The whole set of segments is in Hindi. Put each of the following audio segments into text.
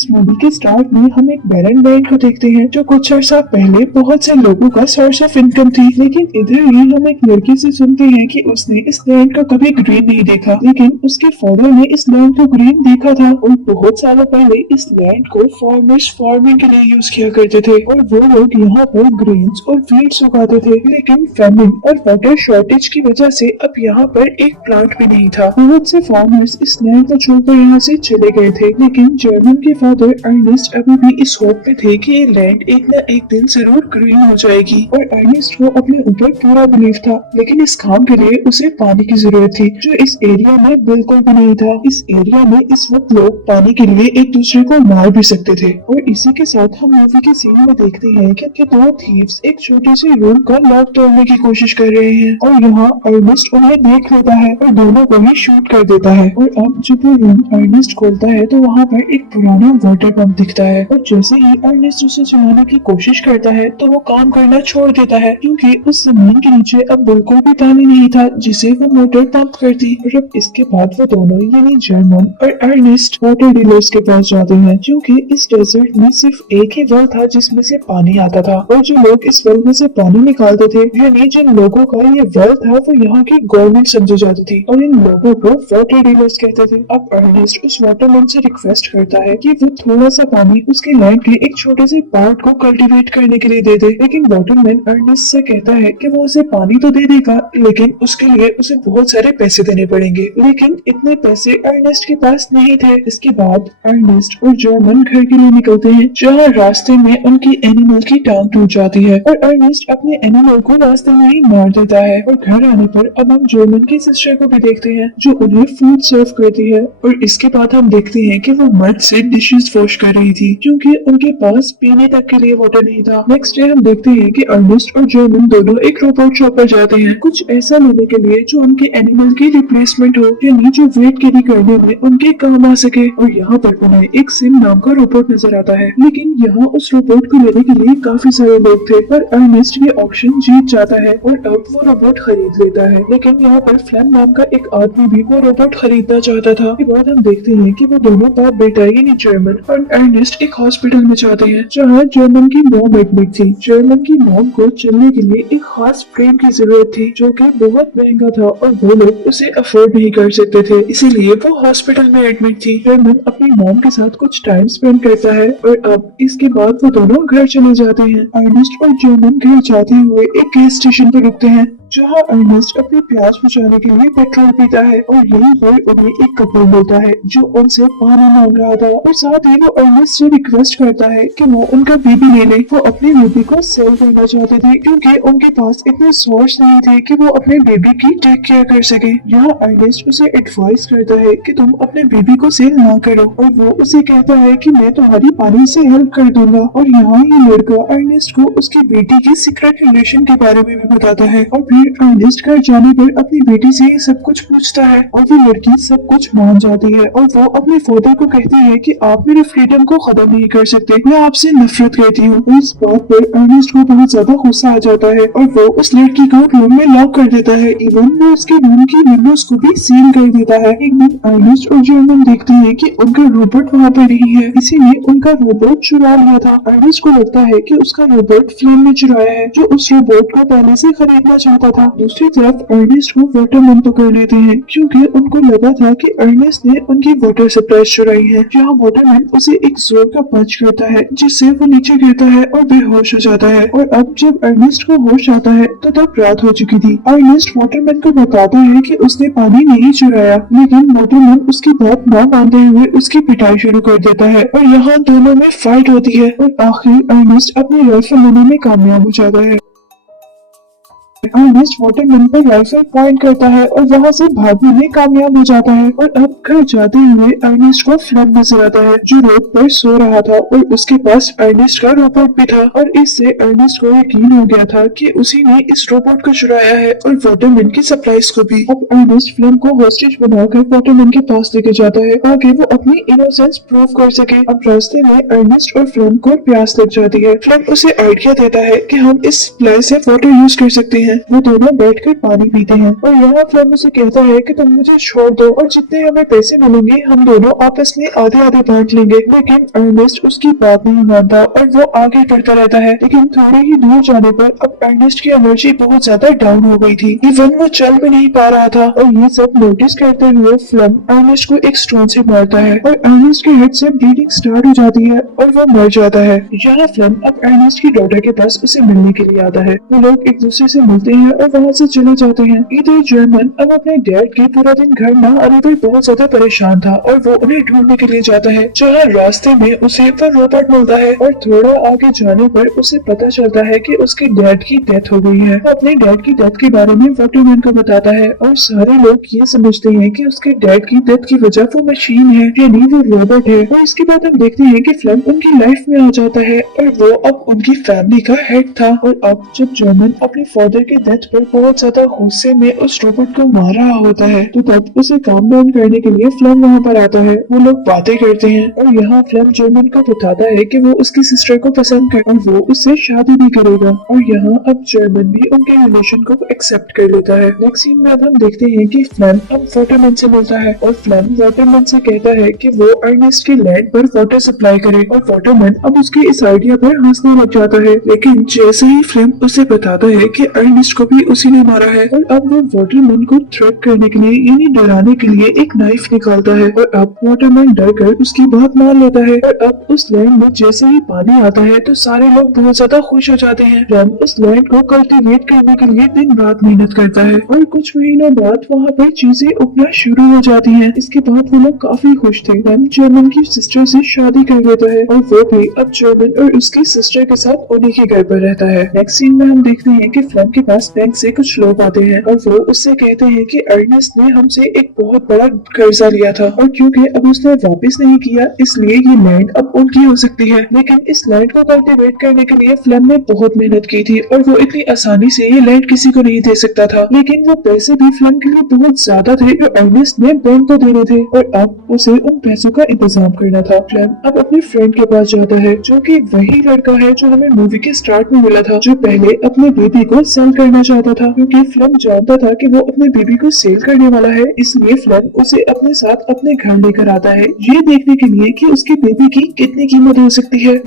इस मूवी के स्टार्ट में हम एक बैरन लैंड को देखते हैं जो कुछ अर्सा पहले बहुत से लोगों का सोर्स ऑफ इनकम थी। लेकिन इधर ही हम एक लड़की से सुनते हैं कि उसने इस लैंड को कभी ग्रीन नहीं देखा, लेकिन उसके फादर ने इस लैंड को ग्रीन देखा था और बहुत सालों पहले इस लैंड को फार्मर्स फार्मिंग के लिए यूज किया करते थे और वो लोग यहाँ पर ग्रेन्स और फीड्स उगाते थे। लेकिन फेमिन और वाटर शॉर्टेज की वजह से अब यहाँ पर एक प्लांट भी नहीं था। बहुत से फार्मर्स इस लैंड को छोड़कर यहाँ से चले गए थे, लेकिन जर्मन के फादर अर्नेस्ट अभी भी इस होप में थे कि ये लैंड एक न एक दिन जरूर ग्रीन हो जाएगी और अर्नेस्ट को अपने ऊपर पूरा बिलीव था। लेकिन इस काम के लिए उसे पानी की जरूरत थी जो इस एरिया में बिल्कुल भी नहीं था। इस एरिया में इस वक्त लोग पानी के लिए एक दूसरे को मार भी सकते थे। और इसी के साथ हम मूवी के सीन में देखते हैं कि दो थीव्स एक छोटे से रूम का लॉक तोड़ने की कोशिश कर रहे हैं और यहाँ अर्नेस्ट उन्हें देख लेता है और दोनों को ही शूट कर देता है। और अब जब वो रूम अर्नेस्ट खोलता है तो वहाँ पर एक पुराना वाटर पंप दिखता है और जैसे ही अर्नेस्ट उसे चलाने की कोशिश करता है तो वो काम करना छोड़ देता है क्योंकि उस जमीन के नीचे अब बिल्कुल भी पानी नहीं था जिसे वो मोटर पंप करती। और अब इसके बाद वो दोनों यानी जर्मन और अर्नेस्ट वाटर डीलर्स के पास जाते हैं क्योंकि इस डेजर्ट में सिर्फ एक ही वेल था जिसमें से पानी आता था और जो लोग इस वेल में से पानी निकालते थे यानी जिन लोगों का ये वेल था वो यहाँ की गवर्नमेंट समझी जाती थी और इन लोगों को वाटर डीलर्स कहते थे। अब अर्नेस्ट उस वाटरमैन से रिक्वेस्ट करता है कि वो थोड़ा सा पानी उसके लैंड के एक छोटे से पार्ट को कल्टीवेट करने के लिए दे दे। लेकिन वाटरमैन अर्नेस्ट से कहता है कि वो उसे पानी तो दे देगा लेकिन उसके लिए उसे बहुत सारे पैसे देने पड़ेंगे। लेकिन इतने पैसे अर्नेस्ट के पास नहीं थे। इसके बाद अर्नेस्ट और जर्मन घर के लिए निकलते हैं जहाँ रास्ते में उनकी एनिमल की टांग टूट जाती है और अर्नेस्ट अपने एनिमल को रास्ते में ही मार देता है। और घर आने पर अब हम जर्मन की सिस्टर को भी देखते हैं जो उन्हें फूड सर्व करती है और इसके बाद हम देखते हैं कि वो मर्द से डिशेस वॉश कर रही थी क्योंकि उनके पास पीने तक के लिए वाटर नहीं था। नेक्स्ट डे हम देखते हैं कि अर्नेस्ट और जर्मन दोनों एक रोबोट शॉप पर जाते हैं कुछ ऐसा लेने के लिए जो उनके एनिमल की रिप्लेसमेंट हो यानी जो वेट कैरी करने में उनके काम आ सके। और यहाँ पर उन्हें एक सिम नाम का रोबोट नजर आता है, लेकिन यहाँ उस रोबोट को लेने के लिए काफी सारे लोग थे पर अर्नेस्ट ये ऑक्शन जीत जाता है और अब वो रोबोट खरीद लेता है। लेकिन यहाँ पर फ्लैम नाम का एक आदमी भी वो रोबोट खरीदना चाहता था। इसके बाद हम देखते हैं कि वो दोनों बाप बेटा यानी जर्मन और अर्नेस्ट एक हॉस्पिटल में जाते हैं जहाँ जर्मन की मॉम एडमिट थी। जर्मन की मॉम को चलने के लिए एक खास फ्रेम की जरूरत थी जो कि बहुत महंगा था और वो लोग उसे अफोर्ड नहीं कर सकते थे, इसीलिए वो हॉस्पिटल में एडमिट थी। जर्मन अपनी मॉम के साथ कुछ टाइम स्पेंड करता है और अब इसके बाद वो दोनों घर चले जाते हैं। अर्नेस्ट और जर्मन घर जाते हुए एक गैस स्टेशन पर रुकते हैं जहाँ अर्नेस्ट अपनी प्यास बुझाने के लिए पेट्रोल पीता है और यहीं पर उन्हें एक कपल मिलता है जो उनसे पानी मांग रहा था और साथ ही वो अर्नेस्ट से रिक्वेस्ट करता है कि वो उनका बेबी ले ले। वो अपने बेबी को सेल करना चाहते थे क्योंकि उनके पास इतने सोर्स नहीं थे कि वो अपने बेबी की टेक केयर कर सके। यहाँ अर्नेस्ट उसे एडवाइस करता है कि तुम अपने बेबी को सेल ना करो और वो उसे कहता है कि मैं तुम्हारी पानी से हेल्प कर दूंगा। और यहाँ ये लड़का अर्नेस्ट को उसकी बेटी की सीक्रेट रिलेशन के बारे में भी बताता है और फिर अर्नेस्ट घर जाने पर अपनी बेटी से सब कुछ पूछता है और वो लड़की सब कुछ मान जाती है और वो अपने फादर को कहती है कि आप मेरे फ्रीडम को खत्म नहीं कर सकते, मैं आपसे नफरत करती हूँ। इस बात पर अर्नेस्ट को बहुत ज्यादा गुस्सा आ जाता है और वो उस लड़की को रूम में लॉक कर देता है। इवन वो उसके रूम की विंडोज को भी सील कर देता है। एक दिन अर्नेस्ट और जर्मन देखते हैं कि उनका रोबोट वहाँ पर नहीं है, इसी ने उनका रोबोट चुरा लिया था। अर्नेस्ट को लगता है कि उसका रोबोट फ्लेम ने चुराया है जो उस रोबोट को पहले से खरीदना चाहता था। दूसरी तरफ अर्नेस्ट को वाटरमैन पकड़ लेते हैं क्योंकि उनको लगा था कि अर्नेस्ट ने उनकी वाटर सप्लाई चुराई है। यहाँ वाटरमैन उसे एक जोर का पंच करता है जिससे वो नीचे गिरता है और बेहोश हो जाता है। और अब जब अर्नेस्ट को होश आता है तो तब रात हो चुकी थी। अर्नेस्ट वाटरमैन को बताता है कि उसने पानी नहीं चुराया, लेकिन वाटरमैन उसकी बात न मानते हुए उसकी पिटाई शुरू कर देता है और यहाँ दोनों में फाइट होती है और आखिर अर्नेस्ट अपनी राइफल लेने में कामयाब हो जाता है। अर्नेस्ट वाटरमैन पर राइफल पॉइंट करता है और वहाँ से भागने में कामयाब हो जाता है। और अब घर जाते हुए अर्नेस्ट को फ्लैग नजर आता है जो रोड पर सो रहा था और उसके पास अर्नेस्ट का रोबोट भी था और इससे अर्नेस्ट को यकीन हो गया था कि उसी ने इस रोबोट को चुराया है और वाटरमैन की सप्लाईज को भी। अब अर्नेस्ट फ्लैग को हॉस्टेज बनाकर वाटरमैन के पास लेके जाता है ताकि वो अपनी इनोसेंस प्रूव कर सके। अब रास्ते में अर्नेस्ट और फ्लैग को प्यास लग जाती है। फ्लैग उसे आइडिया देता है कि हम इस सप्लाई से वाटर यूज कर सकते हैं हैं। वो दोनों बैठकर पानी पीते हैं और यहाँ फ्लम उसे कहता है कि तुम मुझे छोड़ दो और जितने हमें पैसे मिलेंगे हम दोनों आपस में आधे आधे बांट लेंगे। लेकिन अर्नेस्ट उसकी बात नहीं मानता और वो आगे बढ़ता रहता है। लेकिन थोड़े ही दूर जाने पर अब अर्नेस्ट की एनर्जी बहुत ज्यादा डाउन हो गई थी। इवन वो चल भी नहीं पा रहा था और ये सब नोटिस करते हुए फ्लम अर्नेस्ट को एक स्टोन से मारता है और अर्नेस्ट के हेड से ब्लीडिंग स्टार्ट हो जाती है और वो मर जाता है। यहाँ फ्लम अब अर्नेस्ट की डॉटर के पास उसे मिलने के लिए आता है। वो लोग एक दूसरे से मिलते हैं और वहाँ से चले जाते हैं। इधर जर्मन अब अपने डैड के पूरा दिन घर न आने पर बहुत ज्यादा परेशान था और वो उन्हें ढूंढने के लिए जाता है। जहाँ रास्ते में उसे वो रोबोट मिलता है और थोड़ा आगे जाने पर उसे पता चलता है कि उसके डैड की डेथ हो गई है। वो अपने डैड की डेथ के बारे में वाटरमैन को बताता है और सारे लोग ये समझते हैं कि उसके डैड की डेथ की वजह वो मशीन है, यानी वो रोबोट है। और इसके बाद हम देखते हैं कि फ्लम उनकी लाइफ में आ जाता है और वो अब उनकी फैमिली का हेड था। और अब जब जर्मन अपने फादर के डेथ पर बहुत ज्यादा गुस्से में उस रोबोट को मार रहा होता है तो तब उसे काम डाउन करने के लिए फ्लम वहाँ पर आता है। वो लोग बातें करते हैं और यहाँ फ्लम जर्मन को बताता है कि वो उसकी सिस्टर को पसंद कर और वो उससे शादी भी करेगा। और यहाँ अब जर्मन भी उनके रिलेशन को एक्सेप्ट कर लेता है। नेक्स्ट सीन में अब हम देखते हैं कि फ्लम अब वाटरमैन से मिलता है और फ्लम वाटरमैन से कहता है कि वो अर्नेस्ट के लैंड पर वाटर सप्लाई करे और वाटरमैन अब उसके इस आइडिया पर हंसने लग जाता है। लेकिन जैसे ही फ्लम उसे बताता है कि अर्नेस्ट को भी उसी ने मारा है और अब वो वाटरमैन को थ्रेट करने के लिए यानी डराने के लिए एक नाइफ निकालता है और अब वाटरमैन डर कर उसकी बात मान लेता है। और अब उस लैंड में जैसे ही पानी आता है तो सारे लोग बहुत ज्यादा खुश हो जाते हैं। फ्लम उस लैंड को कल्टीवेट करने के लिए दिन रात मेहनत करता है और कुछ महीनों बाद वहाँ पर चीजें उगना शुरू हो जाती हैं। इसके बाद वो लोग काफी खुश थे। फ्लम जर्मन की सिस्टर से शादी कर लेता है और वो भी अब जर्मन और उसकी सिस्टर के साथ उन्हीं के घर पर रहता है। नेक्स्ट सीन में हम देखते हैं कि फ्लम के पास बैंक से कुछ लोग आते हैं और वो उससे कहते हैं कि अर्नेस्ट ने हमसे एक बहुत बड़ा कर्जा लिया था और क्योंकि अब उसने वापस नहीं किया इसलिए ये लैंड अब उनकी हो सकती है। लेकिन इस लैंड को कल्टीवेट करने के लिए फ्लम ने बहुत मेहनत की थी और वो इतनी आसानी से ये लैंड किसी को नहीं दे सकता था। लेकिन वो पैसे भी फ्लम के लिए बहुत ज्यादा थे जो अर्नेस्ट ने बैंक को देने थे और अब उसे उन पैसों का इंतजाम करना था। फ्लम अब अपने फ्रेंड के पास जाता है जो कि वही लड़का है जो हमें मूवी के स्टार्ट में मिला था, जो पहले अपने बेबी को सेल करना चाहता था। क्योंकि फ्लम जानता था कि वो अपने बेबी को सेल करने वाला है इसलिए फ्लम उसे अपने साथ अपने घर लेकर आता है ये देखने के लिए कि उसके बेबी की कितनी कीमत हो सकती है।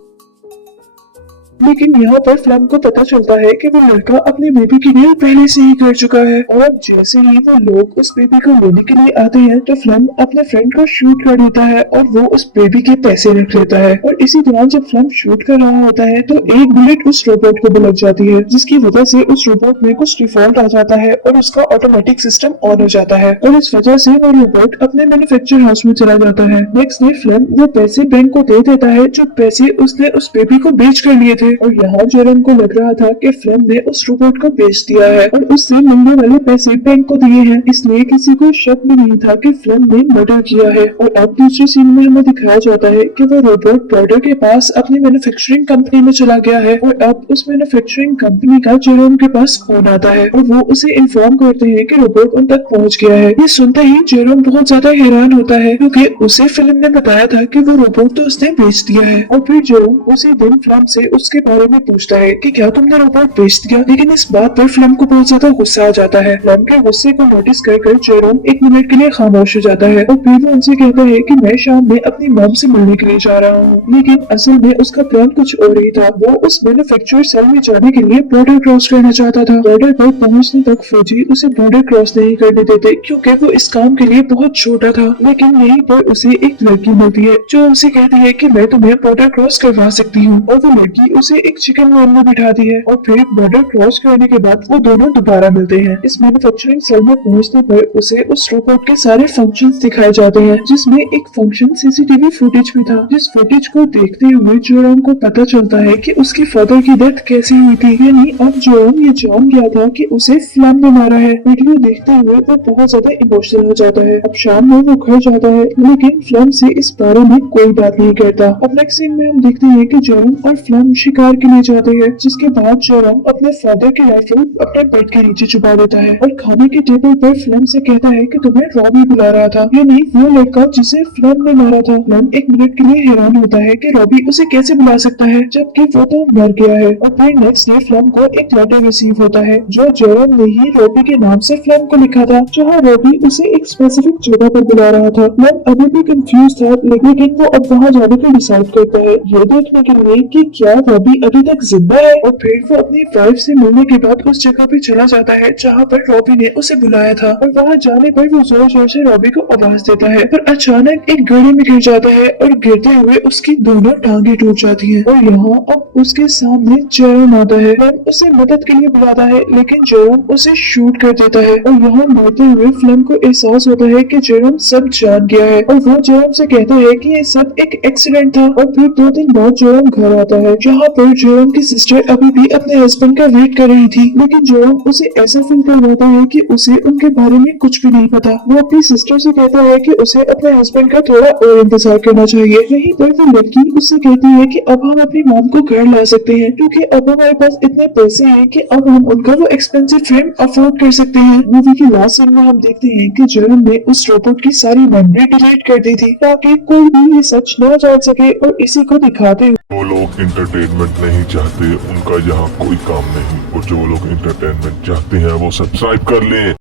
लेकिन यहाँ पर फ्लम को पता चलता है कि वो लड़का अपने बेबी की डील पहले से ही कर चुका है और जैसे ही वो लोग उस बेबी को लेने के लिए आते हैं तो फ्लम अपने फ्रेंड को शूट कर देता है और वो उस बेबी के पैसे रख लेता है। और इसी दौरान जब फ्लम शूट कर रहा होता है तो एक बुलेट उस रोबोट को भी लग जाती है जिसकी वजह से उस रोबोट में कुछ डिफॉल्ट आ जाता है और उसका ऑटोमेटिक सिस्टम ऑन हो जाता है और इस वजह से वो रोबोट अपने मैन्युफैक्चर हाउस में चला जाता है। नेक्स्ट डे फ्लम वो पैसे बैंक को दे देता है जो पैसे उसने उस बेबी को बेच कर लिए थे और यहाँ जेरम को लग रहा था कि फ्लम ने उस रोबोट को बेच दिया है और उससे मिलने वाले पैसे बैंक को दिए हैं इसलिए किसी को शक भी नहीं था कि फ्लम ने मर्डर किया है। और अब दूसरे सीन में हमें दिखाया जाता है कि वो रोबोट बॉर्डर के पास अपनी मैन्युफैक्चरिंग कंपनी में चला गया है और अब उस मैन्युफैक्चरिंग कंपनी का जेरोम के पास फोन आता है और वो उसे इन्फॉर्म करते हैं कि रोबोट उन तक पहुँच गया है। ये सुनते ही जेरोम बहुत ज्यादा हैरान होता है क्योंकि उसे फिल्म ने बताया था कि वो रोबोट तो उसने बेच दिया है। और फिर जेरोम उसी दिन फ्लम से उसके बारे में पूछता है कि क्या तुमने रोबोट बेच दिया। लेकिन इस बात पर फ्लम को बहुत ज्यादा गुस्सा आ जाता है। फ्लम के गुस्से को नोटिस कर जेरोम एक मिनट के लिए खामोश हो जाता है और फिर वो उनसे कहता है कि मैं शाम में अपनी मॉम से मिलने के लिए जा रहा हूँ। लेकिन असल में उसका प्लान कुछ और ही था। वो उस मैन्युफैक्चर सेल में जाने के लिए बॉर्डर क्रॉस करना चाहता था। बॉर्डर पर पहुँचने तक फौजी उसे बॉर्डर क्रॉस नहीं करने देते क्योंकि वो इस काम के लिए बहुत छोटा था। लेकिन यहीं पर उसे एक लड़की मिलती है जो उसे कहती है कि मैं तुम्हें बॉर्डर क्रॉस करवा सकती हूँ और वो लड़की उसे एक चिकन वैन में बिठाती है और फिर बॉर्डर क्रॉस करने के बाद वो दोनों दोबारा मिलते हैं। इस मैन्युफैक्चरिंग सेल में पहुंचने पर उसे उस रोबोट के सारे फंक्शंस दिखाए जाते हैं जिसमें एक फंक्शन सीसीटीवी फुटेज में था। जिस फुटेज को देखते हुए जेरोम को पता चलता है कि उसके फादर की डेथ कैसे हुई थी। यानी अब जेरोम ये जान गया था कि उसे फ्लम ने मारा है। वीडियो देखते हुए वो बहुत ज्यादा इमोशनल हो जाता है। अब शाम में वो घर जाता है लेकिन फ्लम से इस बारे में कोई बात नहीं करता। अब नेक्स्ट सीन में हम देखते हैं कि जेरोम और फ्लम शिकार के लिए जाते हैं, जिसके बाद जेरोम अपने फादर की राइफल अपने बेड के नीचे छुपा देता है और खाने के टेबल पर फ्लेम से कहता है कि तुम्हें रॉबी बुला रहा था, यानी वो लड़का जिसे फ्लेम ने मारा था। फ्लेम एक मिनट के लिए हैरान होता है कि रॉबी उसे कैसे बुला सकता है जबकि वो तो मर गया है। और फिर नेक्स्ट डे फ्लेम को एक लेटर रिसीव होता है जो जेरोम ने ही रॉबी के नाम से फ्लेम को लिखा था, जहाँ रॉबी उसे एक स्पेसिफिक जगह पर बुला रहा था। फ्लेम अभी भी कंफ्यूज था, लेकिन वो अब वहाँ जाने का डिसाइड करता है ये देखने के लिए कि क्या रॉबी अभी तक जिंदा है। और फिर वो अपनी वाइफ से मिलने के बाद उस जगह पे चला जाता है जहाँ पर रॉबी ने उसे बुलाया था। और वहाँ जाने पर वो जोर जोर से रॉबी को आवाज देता है, पर अचानक एक गड्ढे में गिर जाता है और गिरते हुए उसकी दोनों टांगे टूट जाती हैं। और यहाँ अब उसके सामने जेरोम आता है। फ्लेम उसे मदद के लिए बुलाता है, लेकिन जेरोम उसे शूट कर देता है। और यहाँ मरते हुए फ्लेम को एहसास होता है कि जेरोम सब जान गया है और वो जेरोम से कहता है कि ये सब एक एक्सीडेंट था। और फिर 2 दिन बाद जेरोम घर आता है, जहाँ पर जेरोम की सिस्टर अभी भी अपने हस्बैंड का वेट कर रही थी, लेकिन जेरोम उसे ऐसा फील करवाता है कि उसे उनके बारे में कुछ भी नहीं पता। वो अपनी सिस्टर से कहता है कि उसे अपने हस्बैंड का थोड़ा और इंतजार करना चाहिए। यहीं पर वो लड़की उससे कहती है कि अब हम अपनी मॉम को घर ला सकते हैं, क्योंकि अब हमारे पास इतने पैसे हैं कि अब हम उनका वो एक्सपेंसिव फ्रेम अफोर्ड कर सकते हैं। मूवी की लास्ट सीन में हम देखते हैं कि जेरोम ने उस रोबोट की सारी मेमोरी डिलीट कर दी थी ताकि कोई भी ये सच न जान सके, और इसी को दिखाते हुए जो लोग इंटरटेनमेंट नहीं चाहते उनका यहाँ कोई काम नहीं, और जो लोग इंटरटेनमेंट चाहते हैं वो सब्सक्राइब कर लें।